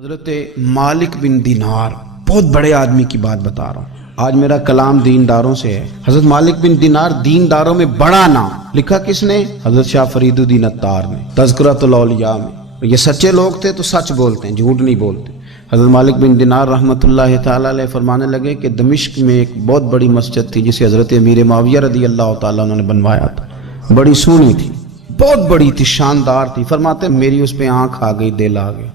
حضرت مالک بن دینار بہت بڑے آدمی کی بات بتا رہا ہوں. آج میرا کلام دینداروں سے ہے. حضرت مالک بن دینار دینداروں میں بڑا نام لکھا کس نے؟ حضرت شاہ فرید الدین عطار نے تذکرۃ الاولیاء میں. یہ سچے لوگ تھے تو سچ بولتے ہیں، جھوٹ نہیں بولتے. حضرت مالک بن دینار رحمۃ اللہ تعالی علیہ فرمانے لگے کہ دمشق میں ایک بہت بڑی مسجد تھی جسے حضرت امیر معاویہ رضی اللہ تعالیٰ عنہ نے بنوایا تھا. بڑی سونی تھی، بہت بڑی تھی، شاندار تھی. فرماتے میری اس پہ آنکھ آ گئی، دل آ گیا.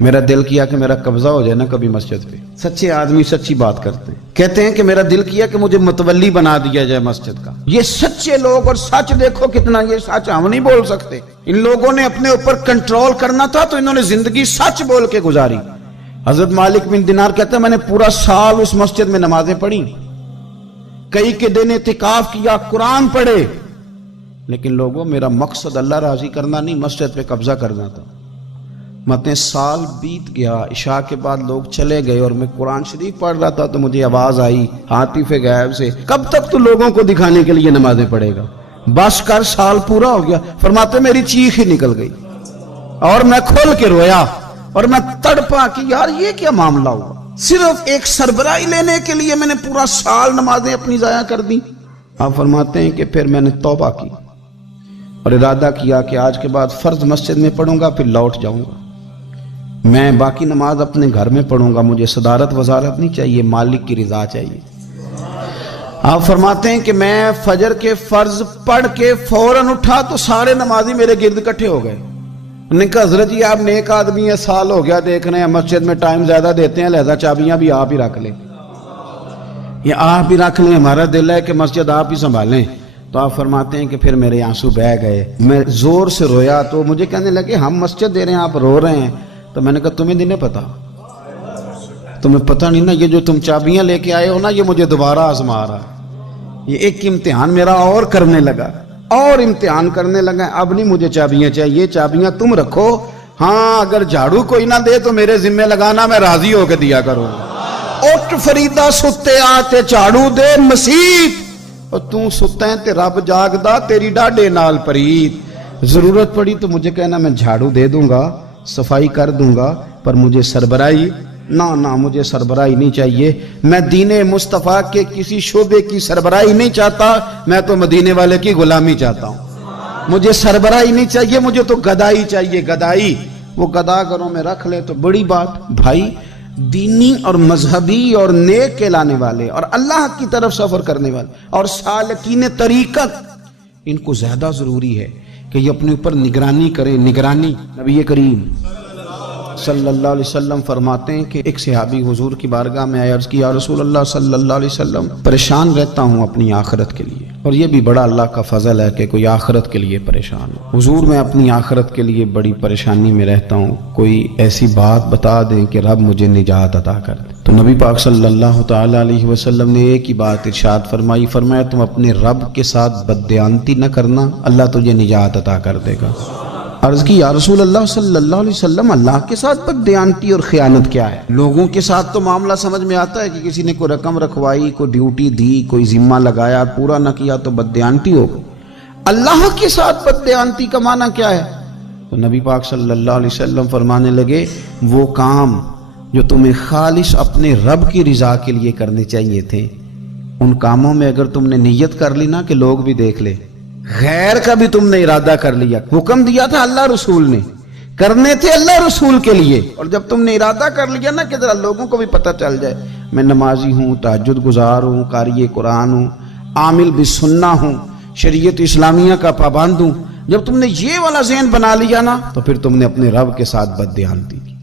میرا دل کیا کہ میرا قبضہ ہو جائے نا کبھی مسجد پہ. سچے آدمی سچی بات کرتے ہیں. کہتے ہیں کہ میرا دل کیا کہ مجھے متولی بنا دیا جائے مسجد کا. یہ سچے لوگ، اور سچ دیکھو کتنا، یہ سچ ہم نہیں بول سکتے. ان لوگوں نے اپنے اوپر کنٹرول کرنا تھا تو انہوں نے زندگی سچ بول کے گزاری. حضرت مالک بن دینار کہتے ہیں میں نے پورا سال اس مسجد میں نمازیں پڑھی، کئی کے دن اعتکاف کیا، قرآن پڑھے، لیکن لوگوں میرا مقصد اللہ راضی کرنا نہیں، مسجد پہ قبضہ کرنا تھا. مطلب سال بیت گیا، عشاء کے بعد لوگ چلے گئے اور میں قرآن شریف پڑھ رہا تھا تو مجھے آواز آئی عاطف غیب سے، کب تک تو لوگوں کو دکھانے کے لیے نمازیں پڑھے گا، بس کر، سال پورا ہو گیا. فرماتے میری چیخ ہی نکل گئی اور میں کھول کے رویا اور میں تڑپا کہ یار یہ کیا معاملہ ہوا. صرف ایک سربراہی لینے کے لیے میں نے پورا سال نمازیں اپنی ضائع کر دی. آپ فرماتے ہیں کہ پھر میں نے توبہ کی اور ارادہ کیا کہ آج کے بعد فرض مسجد میں پڑھوں گا، پھر لوٹ جاؤں گا. میں باقی نماز اپنے گھر میں پڑھوں گا، مجھے صدارت وزارت نہیں چاہیے، مالک کی رضا چاہیے. آپ فرماتے ہیں کہ میں فجر کے فرض پڑھ کے فوراً اٹھا تو سارے نمازی میرے گرد اکٹھے ہو گئے. انہوں نے کہا حضرت جی آپ نیک آدمی ہیں، سال ہو گیا دیکھ رہے ہیں مسجد میں ٹائم زیادہ دیتے ہیں، لہذا چابیاں بھی آپ ہی رکھ لیں، یہ آپ ہی رکھ لیں، ہمارا دل ہے کہ مسجد آپ ہی سنبھالیں. تو آپ فرماتے ہیں کہ پھر میرے آنسو بہہ گئے، میں زور سے رویا. تو مجھے کہنے لگے ہم مسجد دے رہے ہیں، آپ رو رہے ہیں. تو میں نے کہا تمہیں نہیں پتا، تمہیں پتہ نہیں نا، یہ جو تم چابیاں لے کے آئے ہو نا، یہ مجھے دوبارہ آزما رہا ہے. یہ ایک امتحان میرا اور کرنے لگا، اور امتحان کرنے لگا. اب نہیں مجھے چابیاں چاہیے، چابیاں تم رکھو. ہاں اگر جھاڑو کوئی نہ دے تو میرے ذمہ لگانا، میں راضی ہو کے دیا کروں. اٹھ فریدا ستے آتے جھاڑو دے مسیت، اور تو ستا ہے تے رب جاگدا تیری ڈاڈے نال پریت. ضرورت پڑی تو مجھے کہنا، میں جھاڑو دے دوں گا، صفائی کر دوں گا، پر مجھے سربراہی نہ مجھے سربراہی نہیں چاہیے. میں دین مصطفیٰ کے کسی شعبے کی سربراہی نہیں چاہتا، میں تو مدینے والے کی غلامی چاہتا ہوں. مجھے سربراہی نہیں چاہیے، مجھے تو گدائی چاہیے، گدائی. وہ گدا گھروں میں رکھ لے تو بڑی بات. بھائی دینی اور مذہبی اور نیک کہلانے والے اور اللہ کی طرف سفر کرنے والے اور سالکین طریقت، ان کو زیادہ ضروری ہے کہ یہ اپنے اوپر نگرانی کریں. نگرانی نبی کریم صلی اللہ علیہ وسلم فرماتے ہیں کہ ایک صحابی حضور کی بارگاہ میں آیا، عرض کی یا رسول اللہ صلی اللہ علیہ وسلم پریشان رہتا ہوں اپنی آخرت کے لیے، اور یہ بھی بڑا اللہ کا فضل ہے کہ کوئی آخرت کے لیے پریشان ہو. حضور میں اپنی آخرت کے لیے بڑی پریشانی میں رہتا ہوں، کوئی ایسی بات بتا دیں کہ رب مجھے نجات عطا کر دے. تو نبی پاک صلی اللہ تعالی علیہ وسلم نے ایک ہی بات ارشاد فرمائی، فرمایا تم اپنے رب کے ساتھ بددیانتی نہ کرنا، اللہ تجھے نجات عطا کر دے گا. عرض کی یا رسول اللہ صلی اللہ علیہ وسلم اللہ کے ساتھ بددیانتی اور خیانت کیا ہے؟ لوگوں کے ساتھ تو معاملہ سمجھ میں آتا ہے کہ کسی نے کوئی رقم رکھوائی، کوئی ڈیوٹی دی، کوئی ذمہ لگایا، پورا نہ کیا تو بددیانتی ہو گئی. اللہ کے ساتھ بددیانتی کا معنی کیا ہے؟ تو نبی پاک صلی اللہ علیہ وسلم فرمانے لگے وہ کام جو تمہیں خالص اپنے رب کی رضا کے لیے کرنے چاہیے تھے، ان کاموں میں اگر تم نے نیت کر لی نا کہ لوگ بھی دیکھ لے، غیر کا بھی تم نے ارادہ کر لیا، حکم دیا تھا اللہ رسول نے، کرنے تھے اللہ رسول کے لیے، اور جب تم نے ارادہ کر لیا نا کہ ذرا لوگوں کو بھی پتہ چل جائے میں نمازی ہوں، تہجد گزار ہوں، قاری قرآن ہوں، عامل بالسنہ ہوں، شریعت اسلامیہ کا پابند ہوں، جب تم نے یہ والا ذہن بنا لیا نا تو پھر تم نے اپنے رب کے ساتھ بددیانتی کی،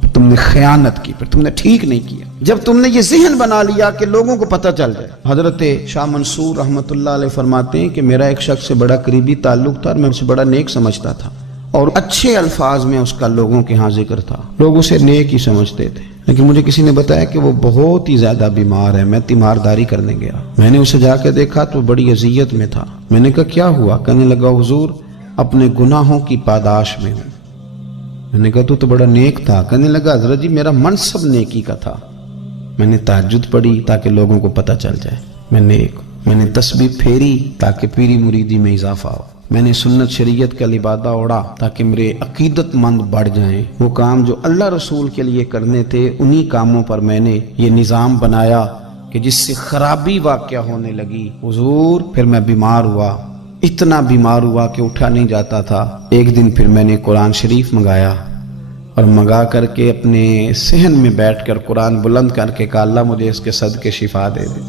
پھر تم نے خیانت کی، پھر تم نے ٹھیک نہیں کیا. جب تم نے یہ ذہن بنا لیا کہ لوگوں کو پتہ چل جائے. حضرت شاہ منصور رحمۃ اللہ علیہ فرماتے ہیں کہ میرا ایک شخص سے بڑا قریبی تعلق تھا اور میں اسے بڑا نیک سمجھتا تھا، اور اچھے الفاظ میں اس کا لوگوں کے ہاں ذکر تھا، لوگ اسے نیک ہی سمجھتے تھے. لیکن مجھے کسی نے بتایا کہ وہ بہت ہی زیادہ بیمار ہے. میں تیمارداری کرنے گیا، میں نے اسے جا کے دیکھا تو بڑی اذیت میں تھا. میں نے کہا کیا ہوا؟ کہنے لگا حضور اپنے گناہوں کی پاداش میں ہوں. میں نے کہا تو بڑا نیک تھا. کہنے لگا حضرت جی میرا منصب نیکی کا تھا، میں نے تہجد پڑھی تاکہ لوگوں کو پتہ چل جائے میں نیک، میں نے تسبیح پھیری تاکہ پیری مریدی میں اضافہ ہو. میں نے سنت شریعت کا لبادہ اوڑا تاکہ میرے عقیدت مند بڑھ جائیں۔ وہ کام جو اللہ رسول کے لیے کرنے تھے انہی کاموں پر میں نے یہ نظام بنایا کہ جس سے خرابی واقع ہونے لگی حضور پھر میں بیمار ہوا، اتنا بیمار ہوا کہ اٹھا نہیں جاتا تھا۔ ایک دن پھر میں نے قرآن شریف منگایا اور منگا کر کے اپنے صحن میں بیٹھ کر قرآن بلند کر کے کہا اللہ مجھے اس کے صدقے شفا دے دے۔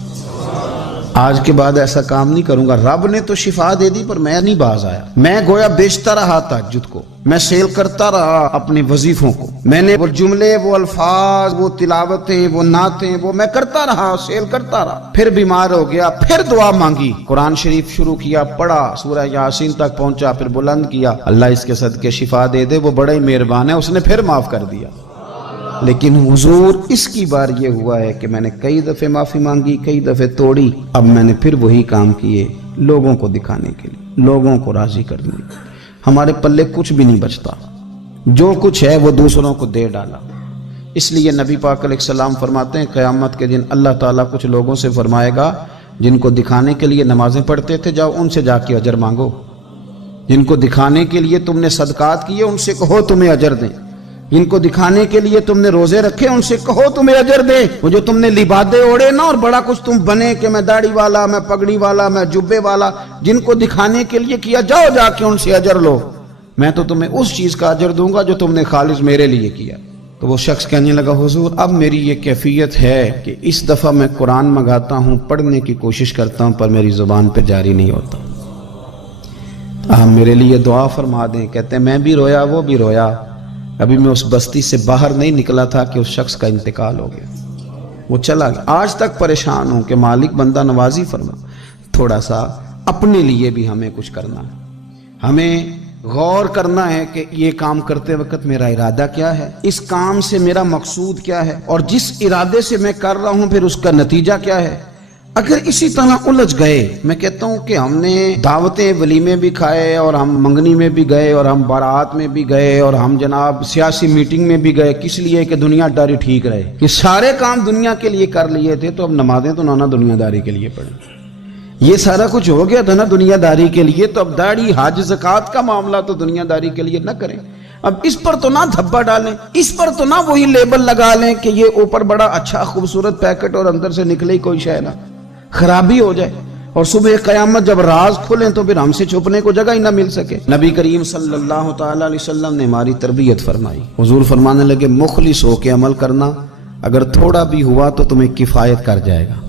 آج کے بعد ایسا کام نہیں کروں گا۔ رب نے تو شفا دے دی پر میں نہیں باز آیا، میں گویا بیچتا رہا تہجد کو، میں سیل کرتا رہا اپنے وظیفوں کو، میں نے وہ جملے، وہ الفاظ، وہ تلاوتیں، وہ نعتیں، وہ میں کرتا رہا، سیل کرتا رہا۔ پھر بیمار ہو گیا، پھر دعا مانگی، قرآن شریف شروع کیا، پڑھا، سورہ یاسین تک پہنچا، پھر بلند کیا، اللہ اس کے صدقے شفا دے دے، وہ بڑا ہی مہربان ہے، اس نے پھر معاف کر دیا۔ لیکن حضور اس کی بار یہ ہوا ہے کہ میں نے کئی دفعے معافی مانگی، کئی دفعے توڑی، اب میں نے پھر وہی کام کیے لوگوں کو دکھانے کے لیے، لوگوں کو راضی کرنے کے لیے۔ ہمارے پلے کچھ بھی نہیں بچتا، جو کچھ ہے وہ دوسروں کو دے ڈالا۔ اس لیے نبی پاک علیہ السلام فرماتے ہیں قیامت کے دن اللہ تعالیٰ کچھ لوگوں سے فرمائے گا جن کو دکھانے کے لیے نمازیں پڑھتے تھے جاؤ ان سے جا کے اجر مانگو، جن کو دکھانے کے لیے تم نے صدقات کیے ان سے کہو تمہیں اجر دیں، جن کو دکھانے کے لیے تم نے روزے رکھے ان سے کہو تمہیں اجر دے۔ وہ جو تم نے لبادے اوڑے نا اور بڑا کچھ تم بنے کہ میں داڑھی والا، میں پگڑی والا، میں جبے والا، جن کو دکھانے کے لیے کیا جاؤ جا کے ان سے اجر لو، میں تو تمہیں اس چیز کا اجر دوں گا جو تم نے خالص میرے لیے کیا۔ تو وہ شخص کہنے لگا حضور اب میری یہ کیفیت ہے کہ اس دفعہ میں قرآن منگاتا ہوں، پڑھنے کی کوشش کرتا ہوں پر میری زبان پہ جاری نہیں ہوتا، آپ میرے لیے دعا فرما دیں۔ کہتے ہیں میں بھی رویا، وہ بھی رویا، ابھی میں اس بستی سے باہر نہیں نکلا تھا کہ اس شخص کا انتقال ہو گیا، وہ چلا گیا۔ آج تک پریشان ہوں کہ مالک بندہ نوازی فرما، تھوڑا سا اپنے لیے بھی ہمیں کچھ کرنا ہے، ہمیں غور کرنا ہے کہ یہ کام کرتے وقت میرا ارادہ کیا ہے، اس کام سے میرا مقصود کیا ہے، اور جس ارادے سے میں کر رہا ہوں پھر اس کا نتیجہ کیا ہے۔ اگر اسی طرح الجھ گئے، میں کہتا ہوں کہ ہم نے دعوتیں ولیمے بھی کھائے اور ہم منگنی میں بھی گئے اور ہم بارات میں بھی گئے اور ہم جناب سیاسی میٹنگ میں بھی گئے، کس لیے کہ دنیا داری ٹھیک رہے، یہ سارے کام دنیا کے لیے کر لیے تھے، تو اب نمازیں تو نانا دنیا داری کے لیے پڑھیں، یہ سارا کچھ ہو گیا تھا نا دنیا داری کے لیے، تو اب داڑھی حج زکوٰۃ کا معاملہ تو دنیا داری کے لیے نہ کریں۔ اب اس پر تو نہ دھبا ڈالیں، اس پر تو نہ وہی لیبل لگا لیں کہ یہ اوپر بڑا اچھا خوبصورت پیکٹ اور اندر سے نکلے ہی کوئی شے نہ، خرابی ہو جائے اور صبح قیامت جب راز کھلیں تو پھر ہم سے چھپنے کو جگہ ہی نہ مل سکے۔ نبی کریم صلی اللہ تعالی علیہ وسلم نے ہماری تربیت فرمائی، حضور فرمانے لگے مخلص ہو کے عمل کرنا، اگر تھوڑا بھی ہوا تو تمہیں کفایت کر جائے گا۔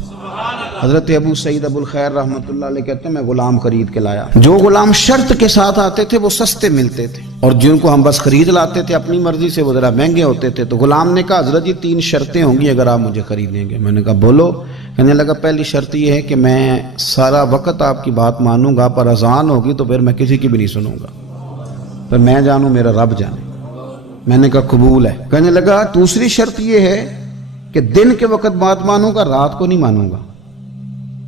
حضرت ابو سعید ابو الخیر رحمۃ اللہ علیہ کہتے ہیں میں غلام خرید کے لایا، جو غلام شرط کے ساتھ آتے تھے وہ سستے ملتے تھے، اور جن کو ہم بس خرید لاتے تھے اپنی مرضی سے وہ ذرا مہنگے ہوتے تھے۔ تو غلام نے کہا حضرت جی 3 شرطیں ہوں گی اگر آپ مجھے خریدیں گے۔ میں نے کہا بولو۔ کہنے لگا پہلی شرط یہ ہے کہ میں سارا وقت آپ کی بات مانوں گا، پر اذان ہوگی تو پھر میں کسی کی بھی نہیں سنوں گا، پر میں جانوں میرا رب جانے۔ میں نے کہا قبول ہے۔ کہنے لگا دوسری شرط یہ ہے کہ دن کے وقت بات مانوں گا، رات کو نہیں مانوں گا۔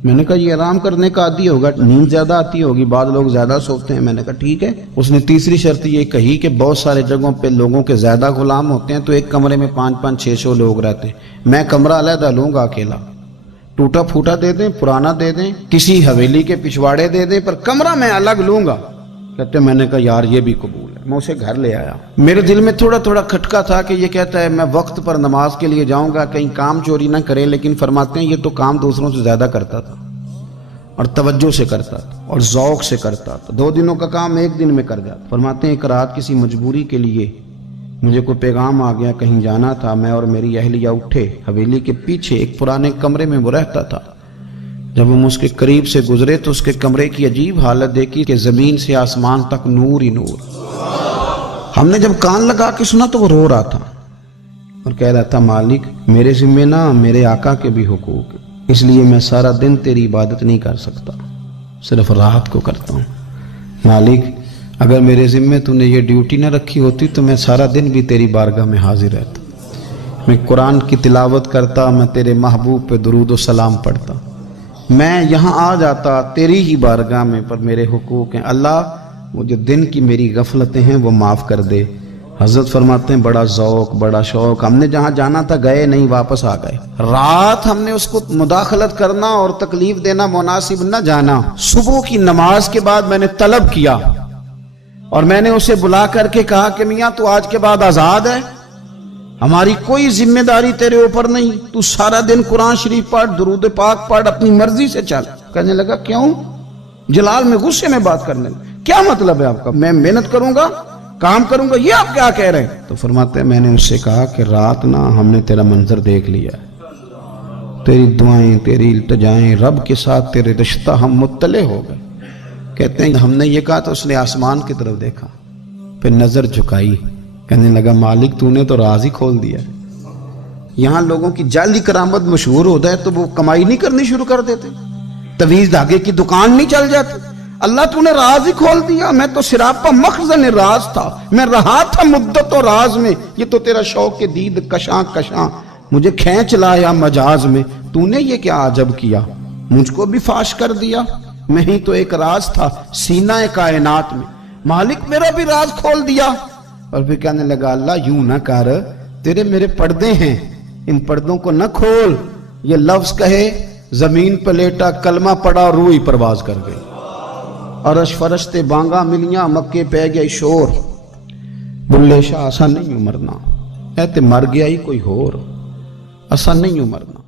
میں نے کہا یہ آرام کرنے کا عادی ہوگا، نیند زیادہ آتی ہوگی، بعض لوگ زیادہ سوتے ہیں۔ میں نے کہا ٹھیک ہے۔ اس نے تیسری شرط یہ کہی کہ بہت سارے جگہوں پہ لوگوں کے زیادہ غلام ہوتے ہیں تو ایک کمرے میں 5-5 600 لوگ رہتے ہیں، میں کمرہ علیحدہ لوں گا اکیلا، ٹوٹا پھوٹا دے دیں، پرانا دے دیں، کسی حویلی کے پچھواڑے دے دیں، پر کمرہ میں الگ لوں گا۔ کہتے میں نے کہا یار یہ بھی قبول ہے۔ میں اسے گھر لے آیا، میرے دل میں تھوڑا تھوڑا کھٹکا تھا کہ یہ کہتا ہے میں وقت پر نماز کے لیے جاؤں گا، کہیں کام چوری نہ کرے، لیکن فرماتے ہیں یہ تو کام دوسروں سے زیادہ کرتا تھا اور توجہ سے کرتا تھا اور ذوق سے کرتا تھا، 2 دنوں کا کام 1 دن میں کر جاتا۔ فرماتے ہیں ایک رات کسی مجبوری کے لیے مجھے کوئی پیغام آ گیا، کہیں جانا تھا، میں اور میری اہلیہ اٹھے، حویلی کے پیچھے ایک پرانے کمرے میں وہ رہتا تھا، جب ہم اس کے قریب سے گزرے تو اس کے کمرے کی عجیب حالت دیکھی کہ زمین سے آسمان تک نور ہی نور۔ ہم نے جب کان لگا کے سنا تو وہ رو رہا تھا اور کہہ رہا تھا مالک میرے ذمہ نہ میرے آقا کے بھی حقوق، اس لیے میں سارا دن تیری عبادت نہیں کر سکتا، صرف رات کو کرتا ہوں۔ مالک اگر میرے ذمہ تو نے یہ ڈیوٹی نہ رکھی ہوتی تو میں سارا دن بھی تیری بارگاہ میں حاضر رہتا، میں قرآن کی تلاوت کرتا، میں تیرے محبوب پہ درود و سلام پڑھتا، میں یہاں آ جاتا تیری ہی بارگاہ میں، پر میرے حقوق ہیں۔ اللہ وہ جو دن کی میری غفلتیں ہیں وہ معاف کر دے۔ حضرت فرماتے ہیں بڑا ذوق بڑا شوق، ہم نے جہاں جانا تھا گئے نہیں، واپس آ گئے۔ رات ہم نے اس کو مداخلت کرنا اور تکلیف دینا مناسب نہ جانا۔ صبح کی نماز کے بعد میں نے طلب کیا اور میں نے اسے بلا کر کے کہا کہ میاں تو آج کے بعد آزاد ہے، ہماری کوئی ذمہ داری تیرے اوپر نہیں، تو سارا دن قرآن شریف پڑھ، درود پاک پڑھ، اپنی مرضی سے چل۔ کہنے لگا کیوں؟ جلال میں غصے میں بات کرنے لگا، کیا مطلب ہے آپ کا؟ میں محنت کروں گا، کام کروں گا، یہ آپ کیا کہہ رہے ہیں؟ تو فرماتے ہیں میں نے اس سے کہا کہ رات نا ہم نے تیرا منظر دیکھ لیا، تیری دعائیں، تیری التجائیں، رب کے ساتھ تیرے رشتہ ہم مطلع ہو گئے۔ کہتے ہیں ہم نے یہ کہا تو اس نے آسمان کی طرف دیکھا، پھر نظر جھکائی، کہنے لگا مالک تو نے تو راز ہی کھول دیا۔ یہاں لوگوں کی جعلی کرامت مشہور ہوتا ہے تو وہ کمائی نہیں کرنی شروع کر دیتے، تویز دھاگے کی دکان نہیں چل جاتی۔ اللہ تو نے راز ہی کھول دیا، میں تو سراپا مخزن راز تھا، میں رہا تھا مدت و راز میں، یہ تو تیرا شوق کے دید کشاں کشاں مجھے کھینچ لایا مجاز میں، تو نے یہ کیا عجب کیا، مجھ کو بھی فاش کر دیا، میں ہی تو ایک راز تھا سینہ کائنات میں، مالک میرا بھی راز کھول دیا۔ اور پھر کہنے لگا اللہ یوں نہ کر، تیرے میرے پردے ہیں، ان پردوں کو نہ کھول۔ یہ لفظ کہے زمین پہ لیٹا، کلمہ پڑا، روح ہی پرواز کر گئی، عرش فرشتے بانگا ملیاں، مکے پہ گیا شور۔ بلے شاہ اسا نہیں مرنا، اے تے مر گیا ہی کوئی ہور، اسا نہیں مرنا۔